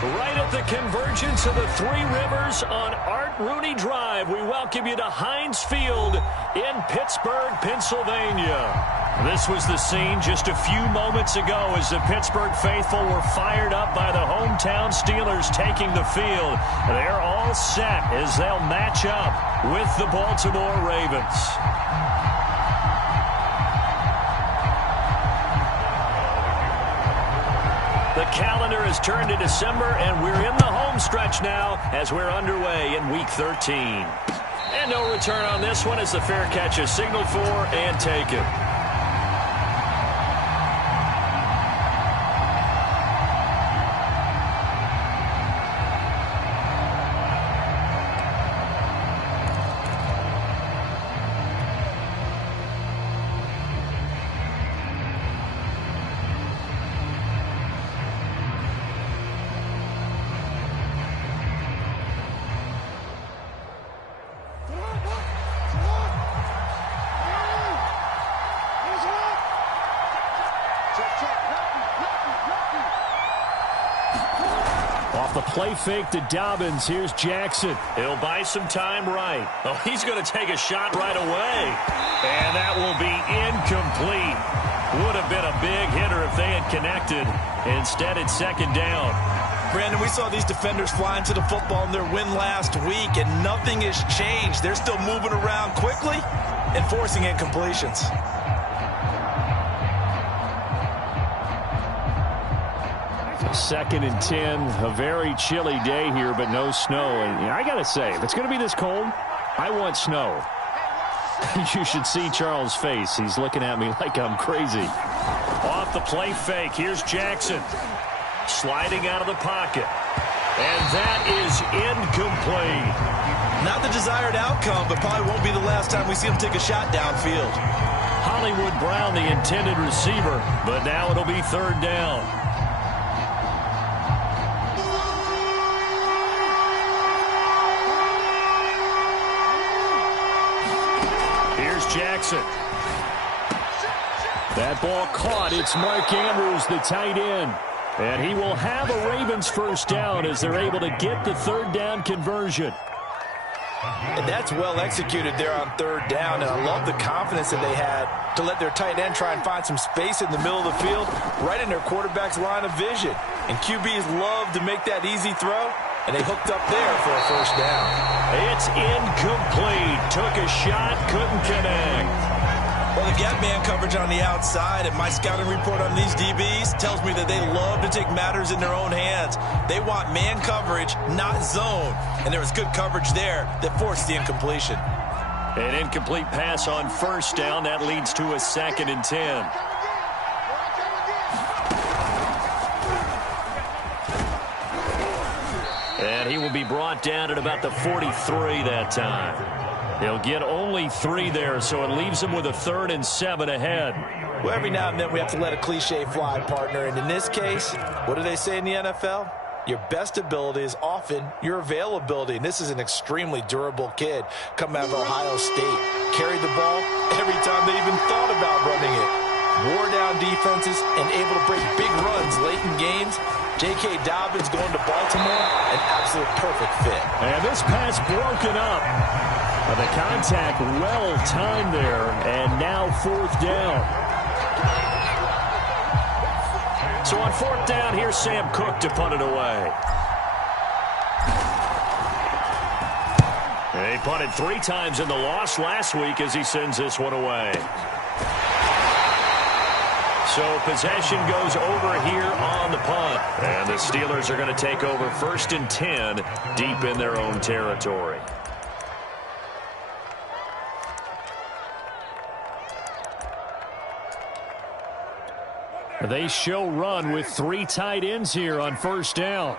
Right at the convergence of the Three Rivers on Art Rooney Drive, we welcome you to Heinz Field in Pittsburgh, Pennsylvania. This was the scene just a few moments ago as the Pittsburgh faithful were fired up by the hometown Steelers taking the field. They're all set as they'll match up with the Baltimore Ravens. The calendar has turned to December, and we're in the home stretch now as we're underway in Week 13. And no return on this one as the fair catch is signaled for and taken. Off the play fake to Dobbins. Here's Jackson. He'll buy some time right. Oh, he's going to take a shot right away. And that will be incomplete. Would have been a big hitter if they had connected. Instead, it's second down. Brandon, we saw these defenders fly into the football in their win last week, and nothing has changed. They're still moving around quickly and forcing incompletions. Second and 10, a very chilly day here, but no snow. And I got to say, if it's going to be this cold, I want snow. You should see Charles' face. He's looking at me like I'm crazy. Off the play fake, here's Jackson. Sliding out of the pocket. And that is incomplete. Not the desired outcome, but probably won't be the last time we see him take a shot downfield. Hollywood Brown, the intended receiver, but now it'll be third down. Jackson. That ball caught. It's Mark Andrews, the tight end. And he will have a Ravens first down as they're able to get the third down conversion. And that's well executed there on third down. And I love the confidence that they had to let their tight end try and find some space in the middle of the field, right in their quarterback's line of vision. And QBs love to make that easy throw. And they hooked up there for a first down. It's incomplete. Took a shot, couldn't connect. Well, they've got man coverage on the outside, and my scouting report on these DBs tells me that they love to take matters in their own hands. They want man coverage, not zone. And there was good coverage there that forced the incompletion. An incomplete pass on first down. That leads to a second and 10. And he will be brought down at about the 43 that time. He'll get only 3 there, so it leaves him with a 3rd and 7 ahead. Well, every now and then we have to let a cliche fly, partner. And in this case, what do they say in the NFL? Your best ability is often your availability. And this is an extremely durable kid coming out of Ohio State. Carried the ball every time they even thought about running it. Wore down defenses and able to break big runs late in games. J.K. Dobbins going to Baltimore, an absolute perfect fit. And this pass broken up. The contact well timed there, and now 4th down. So on 4th down, here's Sam Cook to punt it away. He punted 3 times in the loss last week as he sends this one away. So possession goes over here on the punt. And the Steelers are going to take over 1st and 10 deep in their own territory. They show run with 3 tight ends here on 1st down.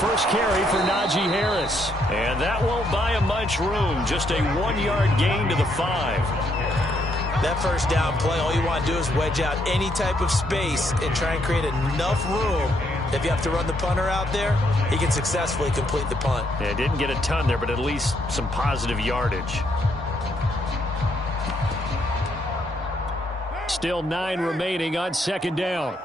First carry for Najee Harris. And that won't buy him much room. Just a 1-yard gain to the 5. That first down play, all you want to do is wedge out any type of space and try and create enough room If you have to run the punter out there, he can successfully complete the punt. Yeah, didn't get a ton there, but at least some positive yardage. Still 9 remaining on second down.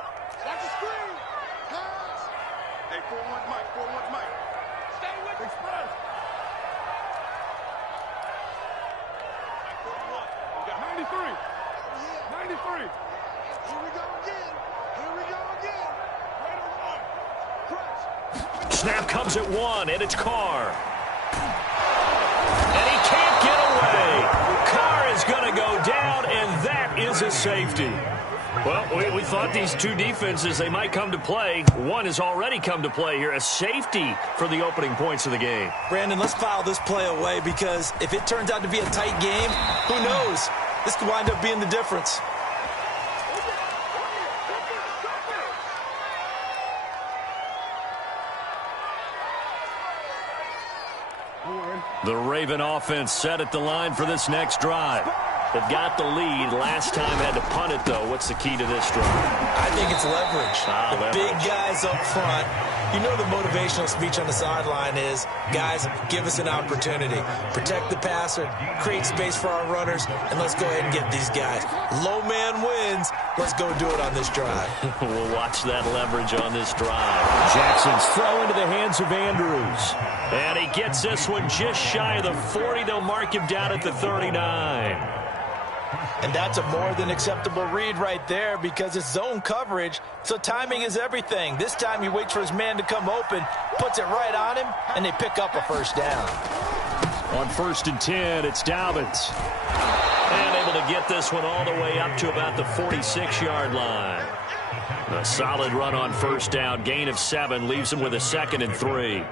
Snap comes at 1, and it's Carr. And he can't get away. Carr is going to go down, and that is a safety. Well, we thought these two defenses, they might come to play. One has already come to play here, a safety for the opening points of the game. Brandon, let's file this play away because if it turns out to be a tight game, who knows? This could wind up being the difference. The Raven offense set at the line for this next drive. They've got the lead. Last time had to punt it, though. What's the key to this drive? I think it's leverage. Leverage. Big guys up front. You know the motivational speech on the sideline is, guys, give us an opportunity. Protect the passer, create space for our runners, and let's go ahead and get these guys. Low man wins. Let's go do it on this drive. We'll watch that leverage on this drive. Jackson's throw into the hands of Andrews. And he gets this one just shy of the 40. They'll mark him down at the 39. And that's a more than acceptable read right there because it's zone coverage, so timing is everything. This time he waits for his man to come open, puts it right on him, and they pick up a first down. On 1st and 10, it's Dobbins. And able to get this one all the way up to about the 46-yard line. A solid run on first down, gain of 7, leaves him with a 2nd and 3.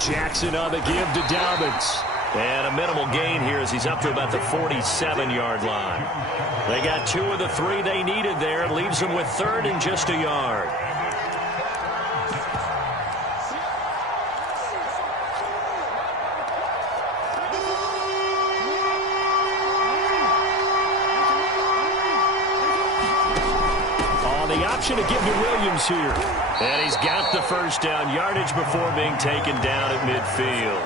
Jackson on the give to Dobbins. And a minimal gain here as he's up to about the 47-yard line. They got 2 of the 3 they needed there. It leaves them with 3rd and just a yard. The option to give to Williams here. And he's got the first down, yardage before being taken down at midfield.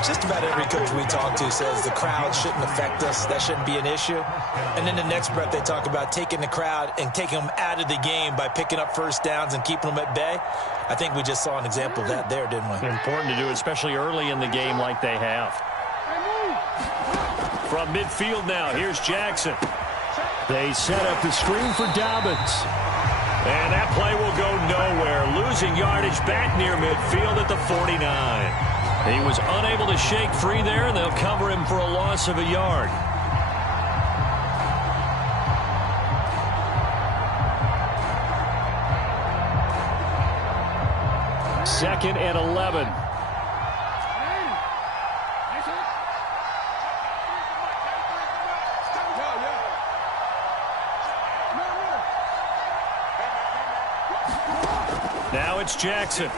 Just about every coach we talk to says the crowd shouldn't affect us. That shouldn't be an issue. And in the next breath, they talk about taking the crowd and taking them out of the game by picking up first downs and keeping them at bay. I think we just saw an example of that there, didn't we? Important to do, especially early in the game like they have. From midfield now, here's Jackson. They set up the screen for Dobbins. And that play will go nowhere. Losing yardage back near midfield at the 49. He was unable to shake free there, and they'll cover him for a loss of a yard. Second and 11. Now it's Jackson.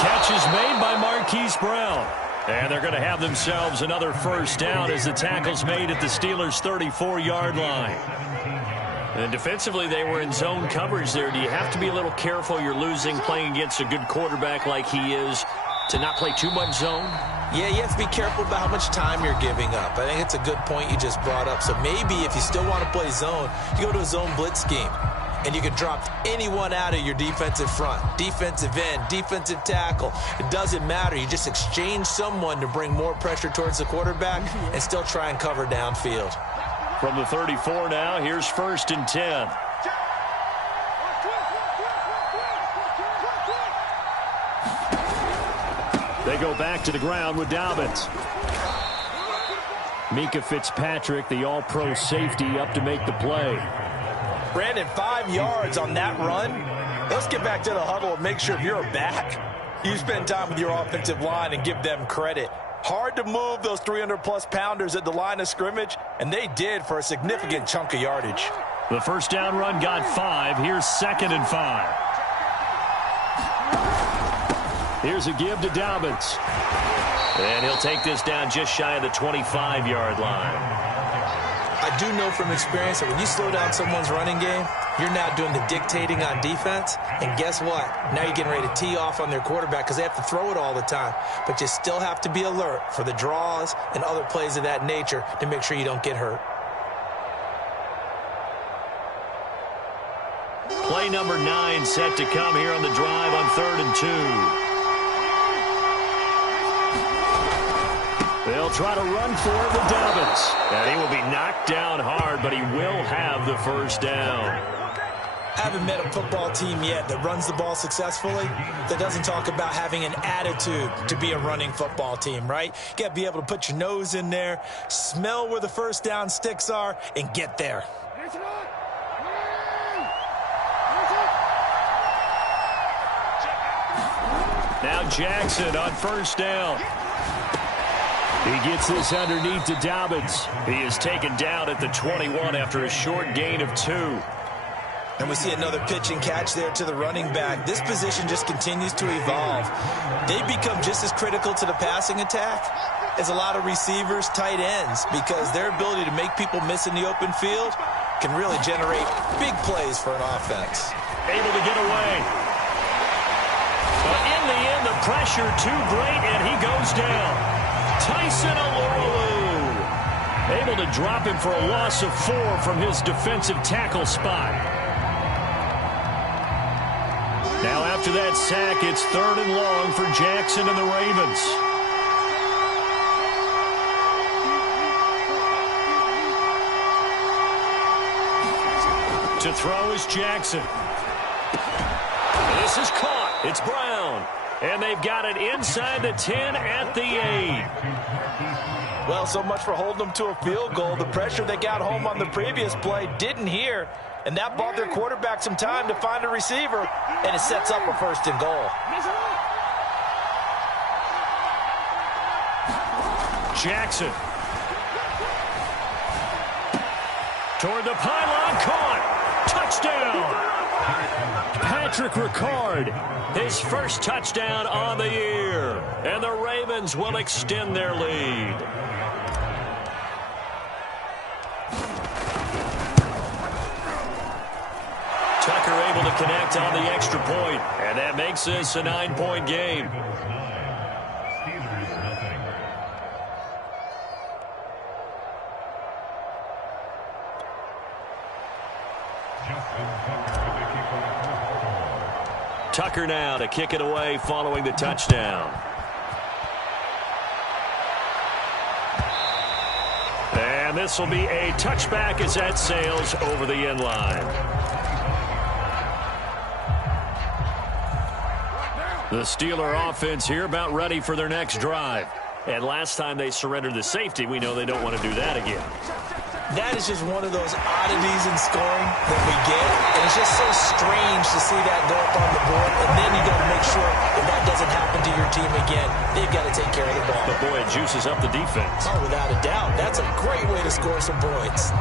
Catch is made by Marquise Brown. And they're going to have themselves another first down as the tackle's made at the Steelers' 34-yard line. And defensively, they were in zone coverage there. Do you have to be a little careful? You're losing, playing against a good quarterback like he is, to not play too much zone? Yeah, you have to be careful about how much time you're giving up. I think it's a good point you just brought up. So maybe if you still want to play zone, you go to a zone blitz scheme. And you can drop anyone out of your defensive front. Defensive end, defensive tackle. It doesn't matter. You just exchange someone to bring more pressure towards the quarterback and still try and cover downfield. From the 34 now, here's 1st and 10. They go back to the ground with Dobbins. Mika Fitzpatrick, the all-pro safety, up to make the play. Brandon, 5 yards on that run. Let's get back to the huddle and make sure you're back. You spend time with your offensive line and give them credit. Hard to move those 300-plus pounders at the line of scrimmage, and they did for a significant chunk of yardage. The first down run got 5. Here's 2nd and 5. Here's a give to Dobbins. And he'll take this down just shy of the 25-yard line. I do know from experience that when you slow down someone's running game, you're now doing the dictating on defense. And guess what? Now you're getting ready to tee off on their quarterback because they have to throw it all the time. But you still have to be alert for the draws and other plays of that nature to make sure you don't get hurt. Play number 9 set to come here on the drive on 3rd and 2. They'll try to run for it with Dobbins. And he will be knocked down hard, but he will have the first down. I haven't met a football team yet that runs the ball successfully that doesn't talk about having an attitude to be a running football team, right? You got to be able to put your nose in there, smell where the first down sticks are, and get there. Now Jackson on first down. He gets this underneath to Dobbins. He is taken down at the 21 after a short gain of 2. And we see another pitch and catch there to the running back. This position just continues to evolve. They become just as critical to the passing attack as a lot of receivers, tight ends, because their ability to make people miss in the open field can really generate big plays for an offense. Able to get away. But in the end, the pressure too great, and he goes down. Tyson Alorolu able to drop him for a loss of 4 from his defensive tackle spot. Now after that sack, it's 3rd and long for Jackson and the Ravens. To throw is Jackson. This is caught. It's Brown. And they've got it inside the 10 at the 8. Well, so much for holding them to a field goal. The pressure they got home on the previous play didn't hear, and that bought their quarterback some time to find a receiver, and it sets up a 1st and goal. Jackson. Toward the pylon, caught. Touchdown. Patrick Ricard, his first touchdown on the year. And the Ravens will extend their lead. Tucker able to connect on the extra point, and that makes this a 9-point game. Tucker now to kick it away following the touchdown. And this will be a touchback as that sails over the end line. The Steeler offense here about ready for their next drive. And last time they surrendered the safety, we know they don't want to do that again. That is just one of those oddities in scoring that we get. And it's just so strange to see that go up on the board. And then you got to make sure that that doesn't happen to your team again. They've got to take care of the ball. But boy, it juices up the defense. Oh, without a doubt. That's a great way to score some points.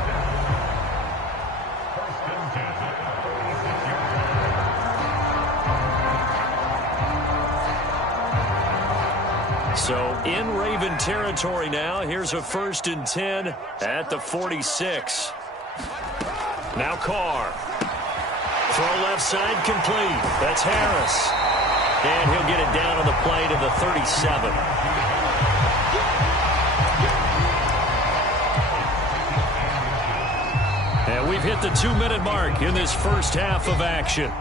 So in Raven territory now. Here's a 1st and 10 at the 46. Now Carr. Throw left side complete. That's Harris. And he'll get it down on the play to the 37. And we've hit the 2-minute mark in this first half of action.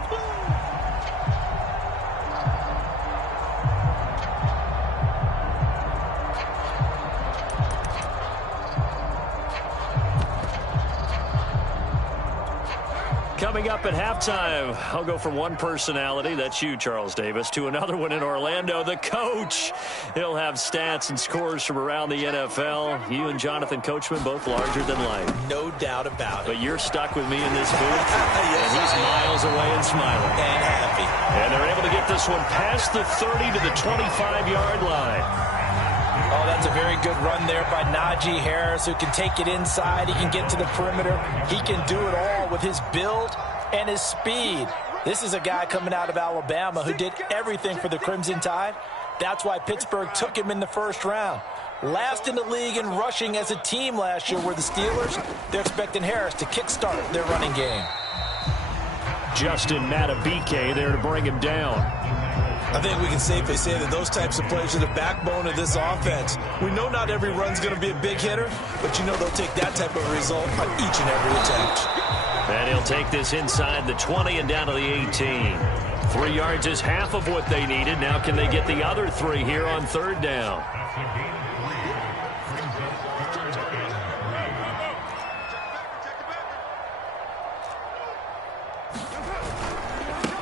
Coming up at halftime, I'll go from one personality, that's you, Charles Davis, to another one in Orlando, the coach. He'll have stats and scores from around the NFL. You and Jonathan Coachman, both larger than life. No doubt about it. But you're stuck with me in this booth. Yes, and he's miles away and smiling. And happy. And they're able to get this one past the 30 to the 25-yard line. Oh, that's a very good run there by Najee Harris, who can take it inside. He can get to the perimeter. He can do it all with his build and his speed. This is a guy coming out of Alabama who did everything for the Crimson Tide. That's why Pittsburgh took him in the first round. Last in the league in rushing as a team last year were the Steelers. They're expecting Harris to kickstart their running game. Justin Matabike there to bring him down. I think we can safely say that those types of players are the backbone of this offense. We know not every run's going to be a big hitter, but you know they'll take that type of result on each and every attempt. And he'll take this inside the 20 and down to the 18. 3 yards is half of what they needed. Now can they get the other 3 here on third down?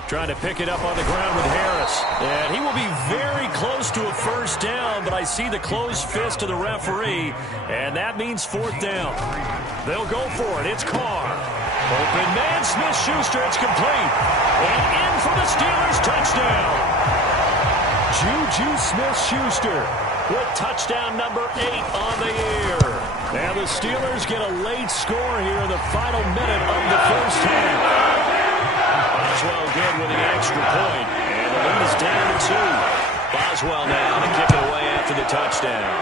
Trying to pick it up on the ground with Harris. And he will be very close to a first down, but I see the closed fist of the referee, and that means fourth down. They'll go for it. It's Carr. Open man, Smith-Schuster. It's complete. And in for the Steelers touchdown. Juju Smith-Schuster with touchdown number 8 on the year. And the Steelers get a late score here in the final minute of the first half. Boswell good with the extra point, and the lead is down to 2. Boswell now to kick it away after the touchdown.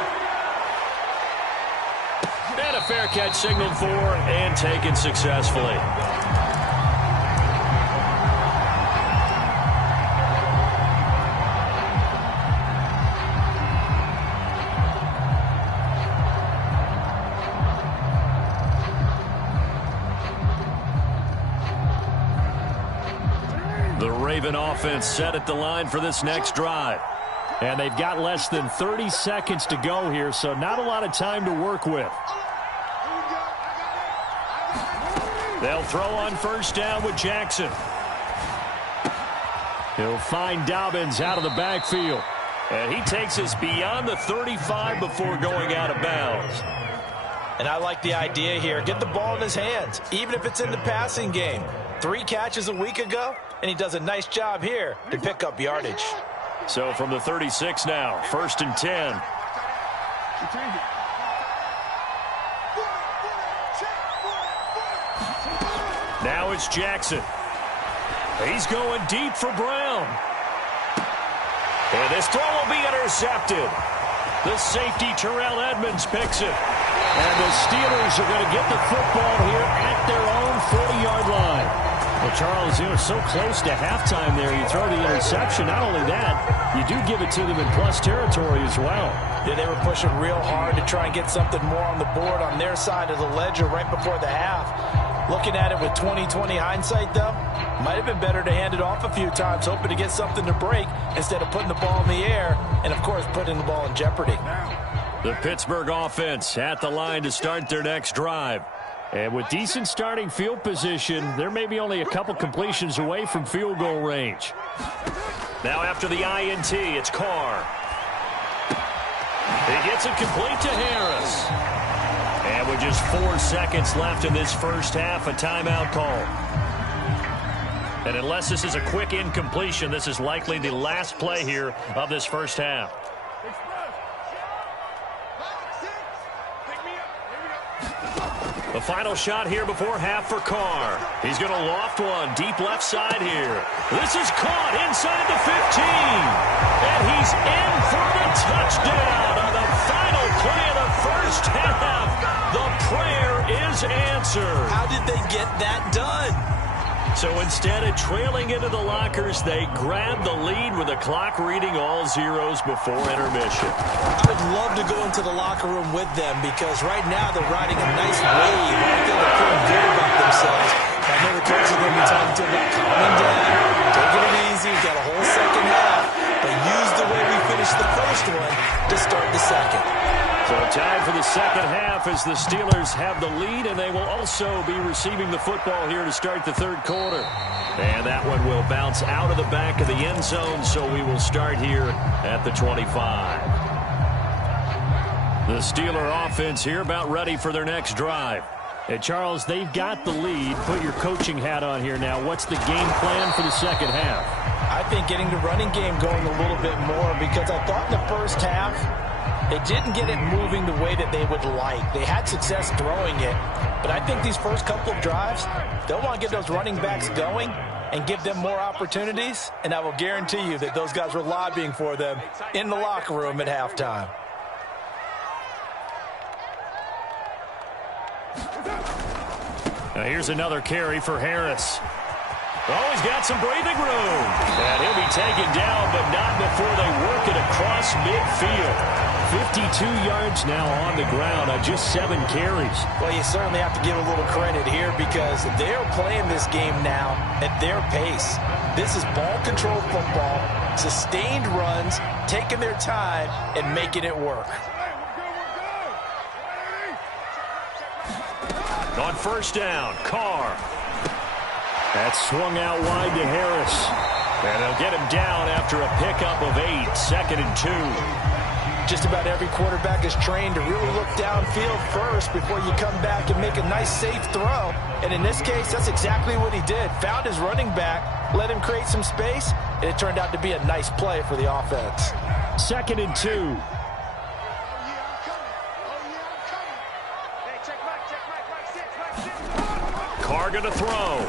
And a fair catch signaled for and taken successfully. Raven offense set at the line for this next drive. And they've got less than 30 seconds to go here, so not a lot of time to work with. They'll throw on first down with Jackson. He'll find Dobbins out of the backfield. And he takes us beyond the 35 before going out of bounds. And I like the idea here. Get the ball in his hands, even if it's in the passing game. 3 catches a week ago, and he does a nice job here to pick up yardage. So from the 36 now, 1st and 10. Now it's Jackson. He's going deep for Brown. And this throw will be intercepted. The safety, Terrell Edmonds, picks it. And the Steelers are going to get the football here at their own 40-yard line. Well, Charles, you were so close to halftime there. You throw the interception. Not only that, you do give it to them in plus territory as well. Yeah, they were pushing real hard to try and get something more on the board on their side of the ledger right before the half. Looking at it with 20/20 hindsight, though, might have been better to hand it off a few times, hoping to get something to break instead of putting the ball in the air and, of course, putting the ball in jeopardy. The Pittsburgh offense at the line to start their next drive. And with decent starting field position, there may be only a couple completions away from field goal range. Now after the INT, it's Carr. He gets it complete to Harris. And with just 4 seconds left in this first half, a timeout call. And unless this is a quick incompletion, this is likely the last play here of this first half. The final shot here before half for Carr. He's going to loft one deep left side here. This is caught inside the 15. And he's in for the touchdown on the final play of the first half. The prayer is answered. How did they get that done? So instead of trailing into the lockers, they grabbed the lead with the clock reading all zeros before intermission. I would love to go into the locker room with them because right now they're riding a nice wave. I think they're feeling good about themselves. I know the coach is going to be talking to them about calming down, taking it easy. We've got a whole second half, but use the way we finished the first one to start the second. So time for the second half as the Steelers have the lead, and they will also be receiving the football here to start the third quarter. And that one will bounce out of the back of the end zone, so we will start here at the 25. The Steeler offense here about ready for their next drive. Hey, Charles, they've got the lead. Put your coaching hat on here now. What's the game plan for the second half? I think getting the running game going a little bit more, because I thought in the first half they didn't get it moving the way that they would like. They had success throwing it, but I think these first couple of drives, they'll want to get those running backs going and give them more opportunities, and I will guarantee you that those guys were lobbying for them in the locker room at halftime. Now here's another carry for Harris. Oh, he's got some breathing room. And he'll be taken down, but not before they work it across midfield. 52 yards now on the ground on just 7 carries. Well, you certainly have to give a little credit here because they're playing this game now at their pace. This is ball control football, sustained runs, taking their time, and making it work. On first down, Carr. That's swung out wide to Harris. And they'll get him down after a pickup of 8, 2nd and 2. Just about every quarterback is trained to really look downfield first before you come back and make a nice, safe throw. And in this case, that's exactly what he did. Found his running back, let him create some space, and it turned out to be a nice play for the offense. 2nd and 2. Carr going to throw.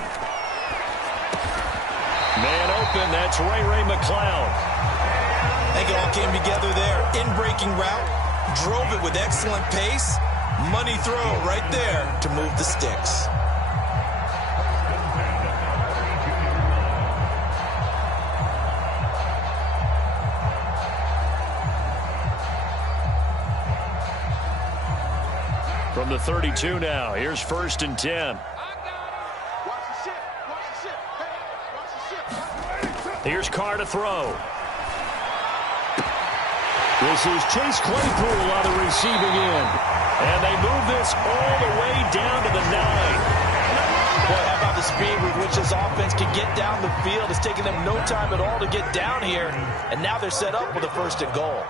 Man open, that's Ray McCloud. I think it all came together there. In-breaking route, drove it with excellent pace. Money throw right there to move the sticks. From the 32 now, here's 1st and 10. Here's Carr to throw. This is Chase Claypool on the receiving end. And they move this all the way down to the 9. Boy, how about the speed with which this offense can get down the field? It's taking them no time at all to get down here. And now they're set up with a 1st and goal.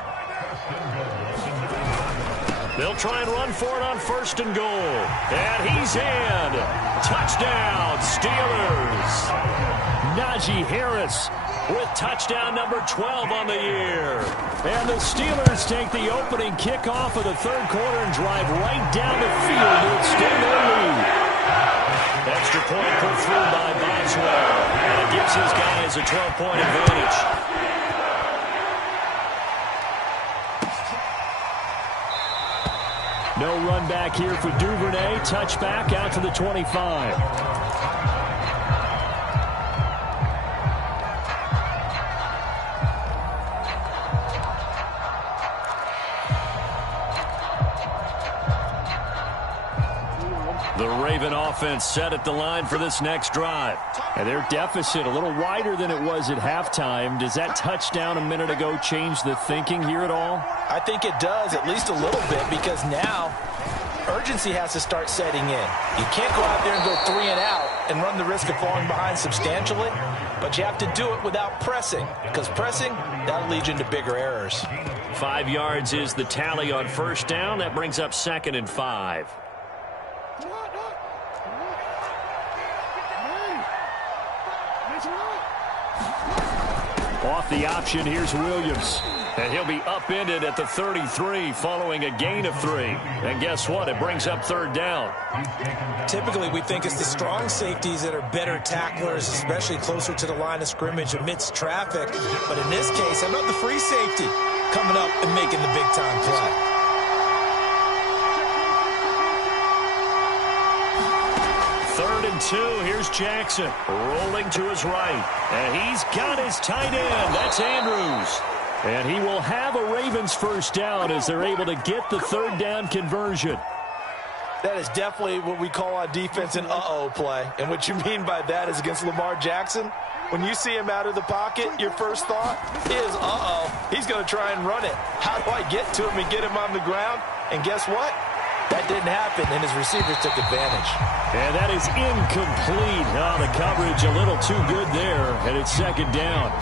They'll try and run for it on 1st and goal. And he's in. Touchdown, Steelers. Najee Harris with touchdown number 12 on the year. And the Steelers take the opening kickoff of the third quarter and drive right down the field to extend their lead. Extra point put through by Boswell. And it gives his guys a 12-point advantage. No run back here for Duvernay. Touchback out to the 25. The Raven offense set at the line for this next drive. And their deficit a little wider than it was at halftime. Does that touchdown a minute ago change the thinking here at all? I think it does, at least a little bit, because now urgency has to start setting in. You can't go out there and go 3 and out and run the risk of falling behind substantially, but you have to do it without pressing, because pressing, that'll lead you into bigger errors. 5 yards is the tally on 1st down. That brings up 2nd and 5. Off the option, here's Williams. And he'll be upended at the 33 following a gain of 3. And guess what? It brings up 3rd down. Typically, we think it's the strong safeties that are better tacklers, especially closer to the line of scrimmage amidst traffic. But in this case, how about the free safety coming up and making the big-time play? 3rd and 2. Here's Jackson rolling to his right. And he's got his tight end. That's Andrews. And he will have a Ravens 1st down as they're able to get the 3rd down conversion. That is definitely what we call on defense an uh-oh play. And what you mean by that is against Lamar Jackson, when you see him out of the pocket, your first thought is, uh-oh, he's going to try and run it. How do I get to him and get him on the ground? And guess what? That didn't happen, and his receivers took advantage. And that is incomplete. Oh, the coverage a little too good there, and it's second down.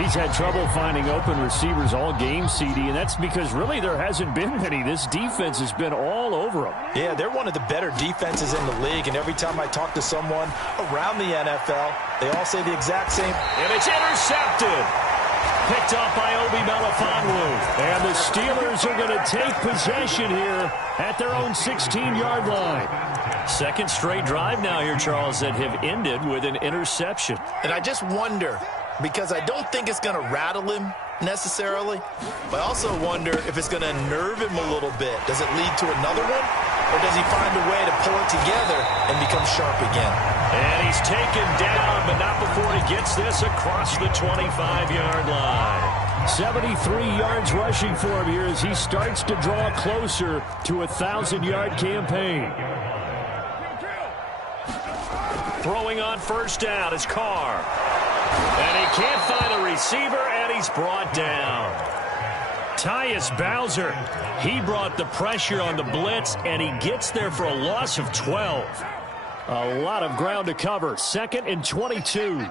He's had trouble finding open receivers all game, CD, and that's because really there hasn't been many. This defense has been all over them. Yeah, they're one of the better defenses in the league, and every time I talk to someone around the NFL, they all say the exact same. And it's intercepted. Picked off by Obi Melifonwu. And the Steelers are going to take possession here at their own 16-yard line. Second straight drive now here, Charles, that have ended with an interception. And I just wonder, because I don't think it's going to rattle him necessarily, but I also wonder if it's going to nerve him a little bit. Does it lead to another one? Or does he find a way to pull it together and become sharp again? And he's taken down, but not before he gets this across the 25-yard line. 73 yards rushing for him here as he starts to draw closer to a 1,000-yard campaign. Throwing on first down is Carr. And he can't find a receiver, and he's brought down. Tyus Bowser, he brought the pressure on the blitz, and he gets there for a loss of 12. A lot of ground to cover. 2nd and 22.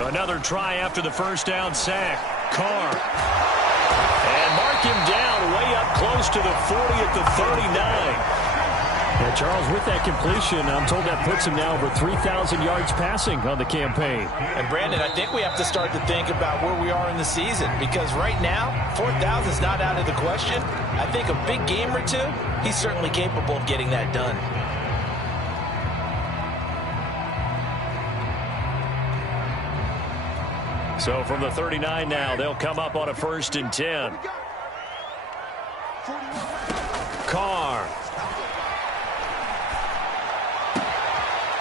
Another try after the first down sack. Carr. And mark him down way up close to the 40 at the 39. Yeah, Charles, with that completion, I'm told that puts him now over 3,000 yards passing on the campaign. And, Brandon, I think we have to start to think about where we are in the season, because right now, 4,000 is not out of the question. I think a big game or two, he's certainly capable of getting that done. So from the 39 now, they'll come up on a 1st and 10. Carr.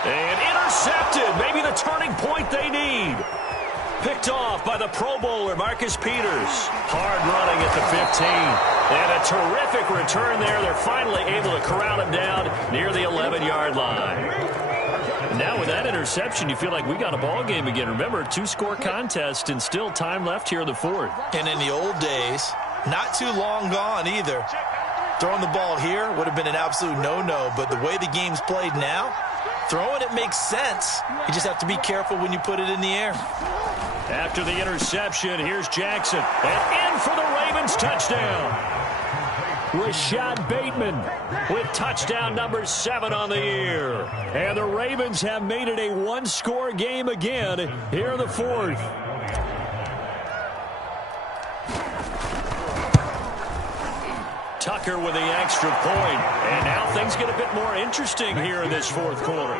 And intercepted. Maybe the turning point they need. Picked off by the Pro Bowler, Marcus Peters. Hard running at the 15. And a terrific return there. They're finally able to corral him down near the 11-yard line. Now with that interception, you feel like we got a ball game again. Remember, 2-score contest and still time left here in the 4th. And in the old days, not too long gone either, throwing the ball here would have been an absolute no-no. But the way the game's played now, throwing it makes sense. You just have to be careful when you put it in the air. After the interception, here's Jackson. And in for the Ravens touchdown. Rashad Bateman with touchdown number 7 on the year. And the Ravens have made it a 1-score game again here in the 4th. Tucker with the extra point. And now things get a bit more interesting here in this 4th quarter.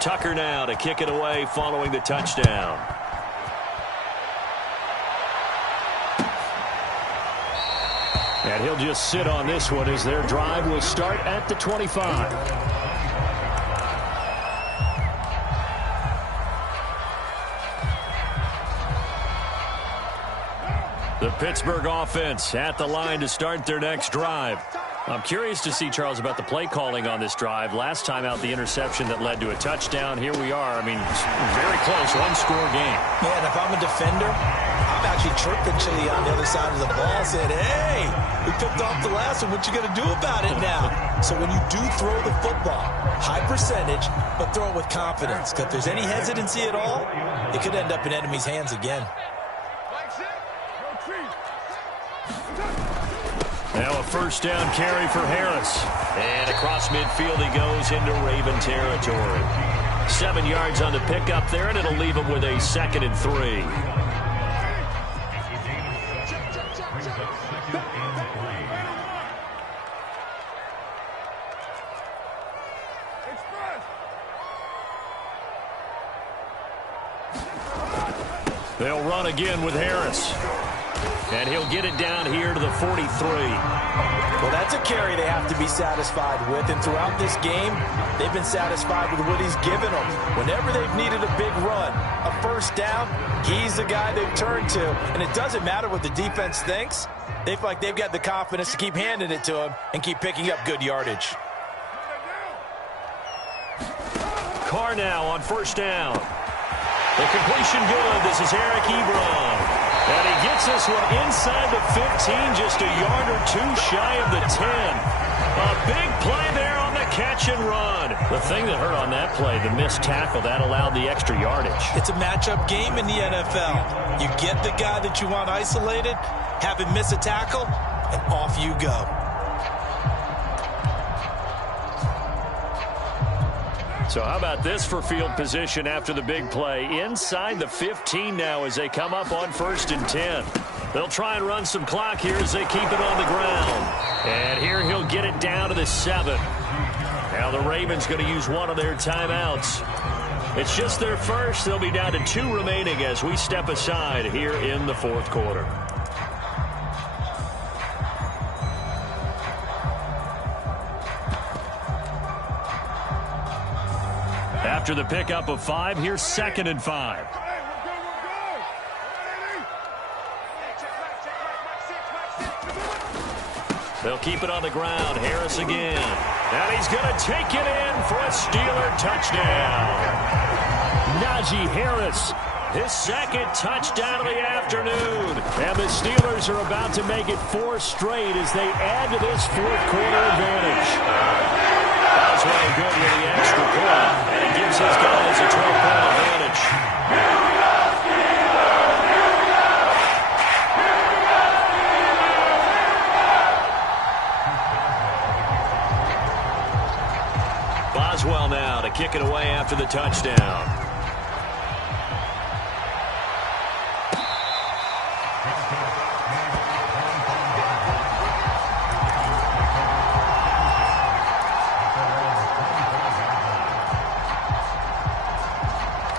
Tucker now to kick it away following the touchdown. And he'll just sit on this one as their drive will start at the 25. The Pittsburgh offense at the line to start their next drive. I'm curious to see, Charles, about the play calling on this drive. Last time out, the interception that led to a touchdown. Here we are. I mean, very close, 1-score game. Yeah, and if I'm a defender, I'm actually chirping to you on the other side of the ball, saying, hey, we picked off the last one. What you going to do about it now? So when you do throw the football, high percentage, but throw it with confidence. Because if there's any hesitancy at all, it could end up in enemy's hands again. Now a first down carry for Harris. And across midfield he goes into Raven territory. 7 yards on the pickup there, and it'll leave him with a 2nd and 3. They'll run again with Harris. And he'll get it down here to the 43. Well, that's a carry they have to be satisfied with. And throughout this game, they've been satisfied with what he's given them. Whenever they've needed a big run, a first down, he's the guy they've turned to. And it doesn't matter what the defense thinks. They feel like they've got the confidence to keep handing it to him and keep picking up good yardage. Carr now on first down. The completion good. This is Eric Ebron. And he gets this one inside the 15, just a yard or two shy of the 10. A big play there on the catch and run. The thing that hurt on that play, the missed tackle, that allowed the extra yardage. It's a matchup game in the NFL. You get the guy that you want isolated, have him miss a tackle, and off you go. So how about this for field position after the big play? Inside the 15 now as they come up on 1st and 10. They'll try and run some clock here as they keep it on the ground. And here he'll get it down to the 7. Now the Ravens going to use one of their timeouts. It's just their first. They'll be down to 2 remaining as we step aside here in the 4th quarter. After the pickup of 5, here's 2nd and 5. They'll keep it on the ground. Harris again. And he's going to take it in for a Steeler touchdown. Najee Harris, his 2nd touchdown of the afternoon. And the Steelers are about to make it 4 straight as they add to this 4th quarter advantage. Boswell good with the extra point. And it gives his guys a 12-point advantage. Boswell now to kick it away after the touchdown.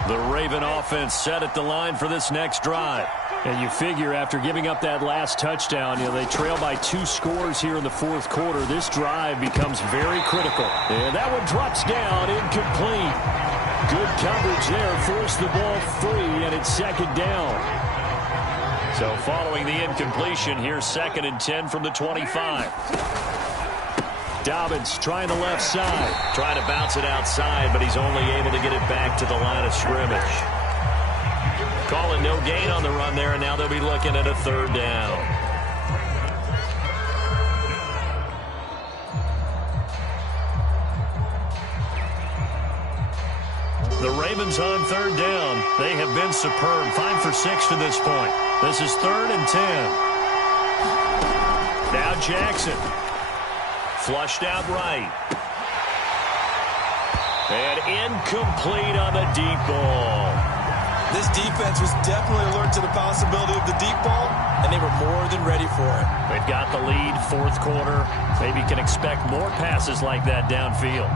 The Raven offense set at the line for this next drive. And you figure after giving up that last touchdown, they trail by 2 scores here in the 4th quarter. This drive becomes very critical. And that one drops down, incomplete. Good coverage there, forced the ball free, and it's 2nd down. So following the incompletion, here's 2nd and 10 from the 25. Dobbins trying the left side. Trying to bounce it outside, but he's only able to get it back to the line of scrimmage. Calling no gain on the run there, and now they'll be looking at a 3rd down. The Ravens on 3rd down. They have been superb. 5 for 6 to this point. This is 3rd and 10. Now Jackson. Flushed out right. And incomplete on the deep ball. This defense was definitely alert to the possibility of the deep ball, and they were more than ready for it. They've got the lead, 4th quarter. Maybe can expect more passes like that downfield.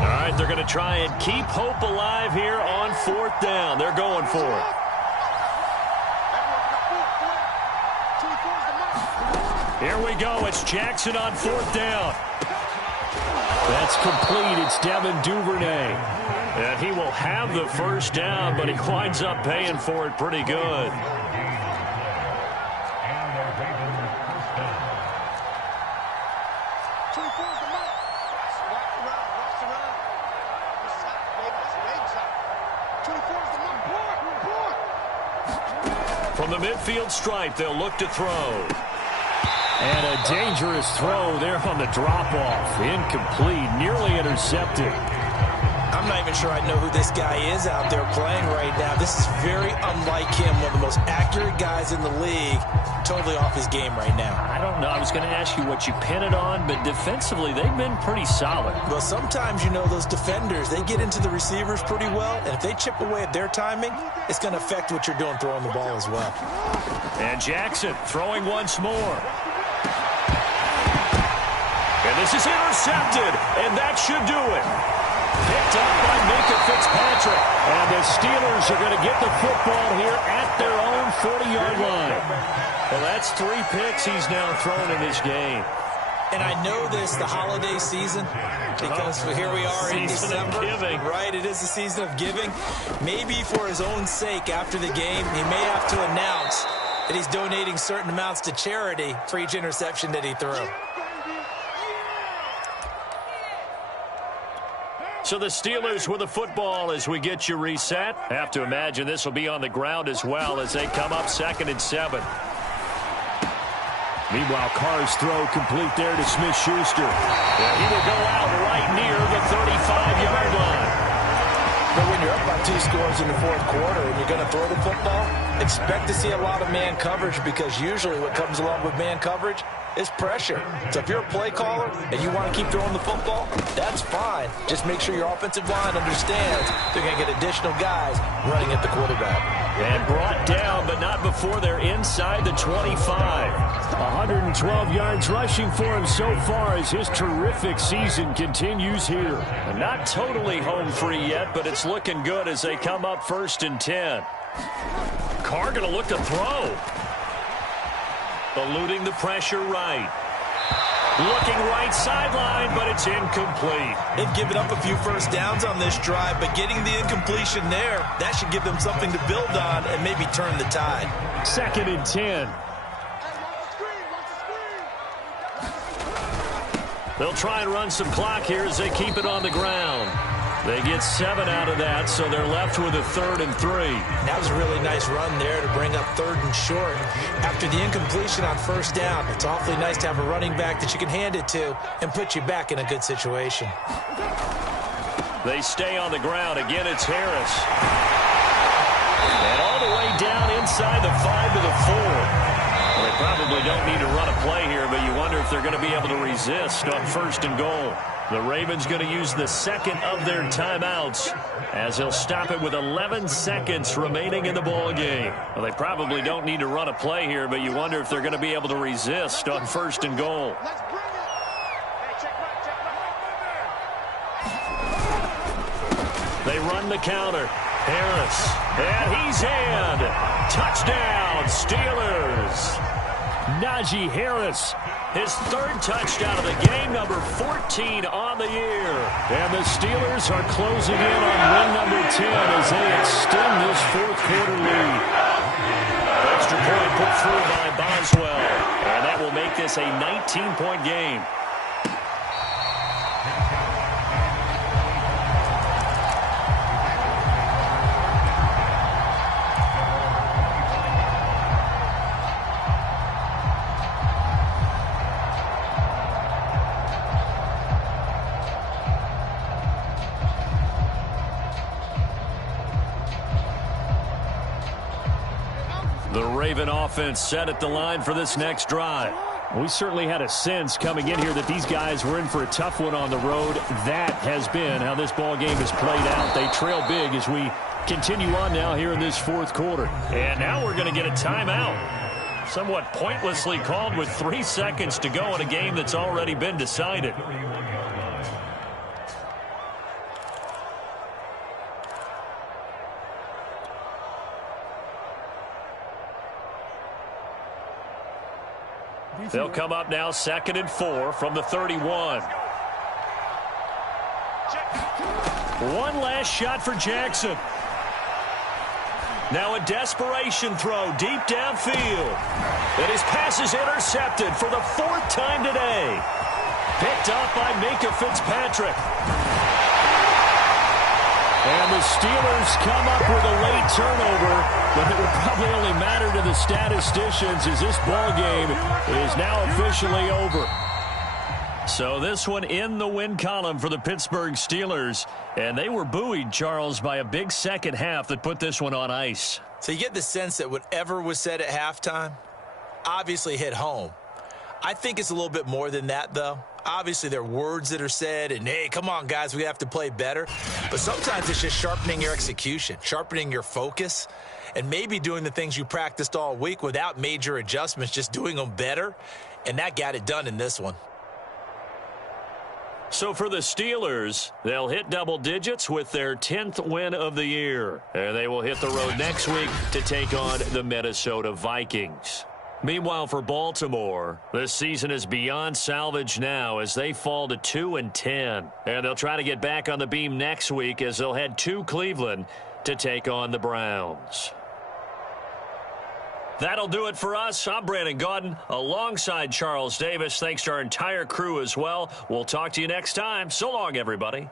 All right, they're going to try and keep hope alive here on 4th down. They're going for it. Here we go. It's Jackson on 4th down. That's complete. It's Devin Duvernay. And he will have the 1st down, but he winds up paying for it pretty good. From the midfield stripe, they'll look to throw. And a dangerous throw there on the drop-off. Incomplete, nearly intercepted. I'm not even sure I know who this guy is out there playing right now. This is very unlike him, one of the most accurate guys in the league. Totally off his game right now. I don't know. I was going to ask you what you pin it on, but defensively, they've been pretty solid. Well, sometimes, those defenders, they get into the receivers pretty well, and if they chip away at their timing, it's going to affect what you're doing throwing the ball as well. And Jackson throwing once more. And this is intercepted, and that should do it. Picked up by Minkah Fitzpatrick. And the Steelers are going to get the football here at their own 40-yard line. Well, that's 3 picks he's now thrown in this game. And I know this, the holiday season, because here we are in December. Giving. Right, it is the season of giving. Maybe for his own sake after the game, he may have to announce that he's donating certain amounts to charity for each interception that he threw. So the Steelers with the football as we get you reset. Have to imagine this will be on the ground as well as they come up 2nd and 7. Meanwhile, Carr's throw complete there to Smith-Schuster. Yeah, he will go out right near the 35-yard line. But when you're up by 2 scores in the 4th quarter and you're going to throw the football, expect to see a lot of man coverage because usually what comes along with man coverage is pressure. So if you're a play caller and you want to keep throwing the football, that's fine. Just make sure your offensive line understands they're going to get additional guys running at the quarterback. And brought down, but not before they're inside the 25. 112 yards rushing for him so far as his terrific season continues here. And not totally home free yet, but it's looking good as they come up 1st and 10. Carr going to look to throw. Eluding the pressure right. Looking right sideline, but it's incomplete. They've given up a few first downs on this drive, but getting the incompletion there, that should give them something to build on and maybe turn the tide. 2nd and 10. They'll try and run some clock here as they keep it on the ground. They get 7 out of that, so they're left with a 3rd and 3. That was a really nice run there to bring up 3rd and short. After the incompletion on 1st down, it's awfully nice to have a running back that you can hand it to and put you back in a good situation. They stay on the ground. Again, it's Harris. And all the way down inside the 5 to the 4. Well, they probably don't need to run a play here, but you wonder if they're going to be able to resist on 1st and goal. The Ravens going to use the 2nd of their timeouts as they'll stop it with 11 seconds remaining in the ball game. Well, they probably don't need to run a play here, but you wonder if they're going to be able to resist on 1st and goal. They run the counter. Harris. And he's in. Touchdown, Steelers. Najee Harris. His 3rd touchdown of the game, number 14 on the year. And the Steelers are closing in on win number 10 as they extend this 4th quarter lead. Extra point put through by Boswell. And that will make this a 19-point game. The Raven offense set at the line for this next drive. We certainly had a sense coming in here that these guys were in for a tough one on the road. That has been how this ball game has played out. They trail big as we continue on now here in this 4th quarter. And now we're going to get a timeout. Somewhat pointlessly called with 3 seconds to go in a game that's already been decided. They'll come up now 2nd and 4 from the 31. One last shot for Jackson. Now a desperation throw deep downfield. And his pass is intercepted for the 4th time today. Picked up by Minkah Fitzpatrick. And the Steelers come up with a late turnover, but it will probably only matter to the statisticians as this ball game is now officially over. So this one in the win column for the Pittsburgh Steelers. And they were buoyed, Charles, by a big second half that put this one on ice. So you get the sense that whatever was said at halftime obviously hit home. I think it's a little bit more than that, though. Obviously, there are words that are said, and, hey, come on, guys, we have to play better. But sometimes it's just sharpening your execution, sharpening your focus, and maybe doing the things you practiced all week without major adjustments, just doing them better. And that got it done in this one. So for the Steelers, they'll hit double digits with their 10th win of the year. And they will hit the road next week to take on the Minnesota Vikings. Meanwhile, for Baltimore, this season is beyond salvage now as they fall to 2-10. And they'll try to get back on the beam next week as they'll head to Cleveland to take on the Browns. That'll do it for us. I'm Brandon Gaudin alongside Charles Davis. Thanks to our entire crew as well. We'll talk to you next time. So long, everybody.